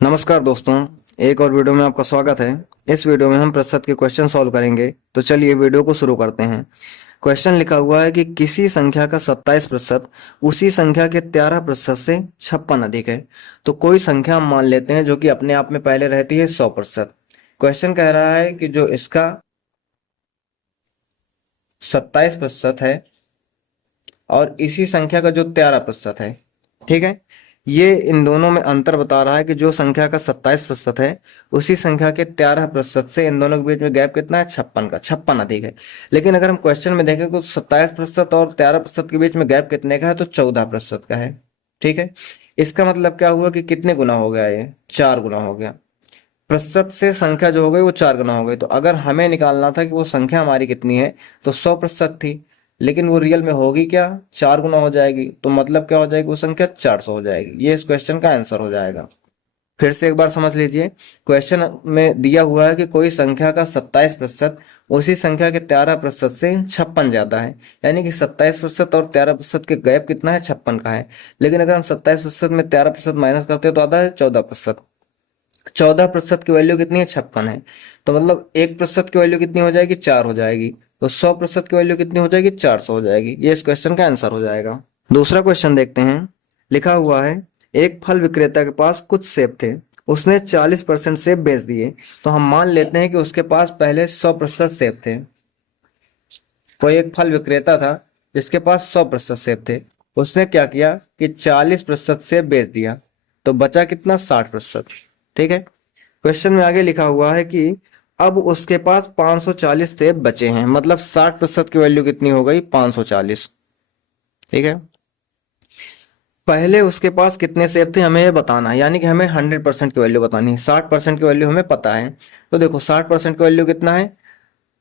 नमस्कार दोस्तों, एक और वीडियो में आपका स्वागत है। इस वीडियो में हम प्रतिशत के क्वेश्चन सॉल्व करेंगे। तो चलिए वीडियो को शुरू करते हैं। क्वेश्चन लिखा हुआ है कि किसी संख्या का 27% उसी संख्या के 13% से 56 अधिक है। तो कोई संख्या हम मान लेते हैं जो कि अपने आप में पहले रहती है 100%। क्वेश्चन कह रहा है कि जो इसका 27% है और इसी संख्या का जो 13% है, ठीक है, ये इन दोनों में अंतर बता रहा है कि जो संख्या का 27% है उसी संख्या के 13% से इन दोनों के बीच में गैप कितना है, 56 का, 56 अधिक है। लेकिन अगर हम क्वेश्चन में देखें तो 27% और 13% के बीच में गैप कितने का है, तो 14% का है। ठीक है, इसका मतलब क्या हुआ कि कितने गुना हो गया, ये 4 गुना हो गया। प्रतिशत से संख्या जो हो गई वो 4 गुना हो गई। तो अगर हमें निकालना था कि वो संख्या हमारी कितनी है, तो 100% थी, लेकिन वो रियल में होगी क्या, 4 गुना हो जाएगी। तो मतलब क्या हो जाएगी, वो संख्या 400 हो जाएगी। ये इस क्वेश्चन का आंसर हो जाएगा। फिर से एक बार समझ लीजिए, क्वेश्चन में दिया हुआ है कि कोई संख्या का 27% उसी संख्या के 13% से 56 ज्यादा है। यानी कि 27% और 13% के गैप कितना है, 56 का है। लेकिन अगर हम 27% में 13% माइनस करते हैं तो आता है 14%। 14% की वैल्यू कितनी है, 56 है। तो मतलब 1% की वैल्यू कितनी हो जाएगी, 4 हो जाएगी। तो 100% की वैल्यू कितनी हो जाएगी, 400 हो जाएगी। ये इस क्वेश्चन का आंसर हो जाएगा। दूसरा क्वेश्चन देखते हैं। लिखा हुआ है, एक फल विक्रेता के पास कुछ सेब थे, उसने 40% सेब बेच दिए। तो हम मान लेते हैं कि उसके पास पहले 100% सेब थे। कोई एक फल विक्रेता था जिसके पास 100% सेब थे। उसने क्या किया कि 40% सेब बेच दिया। तो बचा कितना, 60%। ठीक है, क्वेश्चन में आगे लिखा हुआ है कि अब उसके पास 540 सेब बचे हैं। मतलब 60% की वैल्यू कितनी हो गई, 540। ठीक है, पहले उसके पास कितने सेब थे हमें ये बताना है। यानी कि हमें 100% की वैल्यू बतानी है। 60% की वैल्यू हमें पता है। तो देखो 60% की वैल्यू कितना है,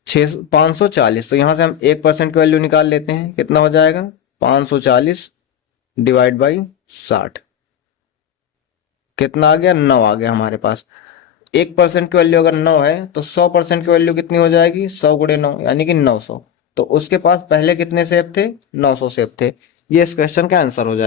540। तो यहां से हम 1% की वैल्यू निकाल लेते हैं। कितना हो जाएगा, 540 डिवाइड बाई 60। कितना आ गया, 9 आ गया हमारे पास। 1% की वैल्यू अगर 9 है तो 100% की वैल्यू कितनी हो जाएगी, 100 × 9 यानी कि 900। तो उसके पास पहले कितने सेब थे, 900 सेब थे। ये इस क्वेश्चन का आंसर हो जाएगा।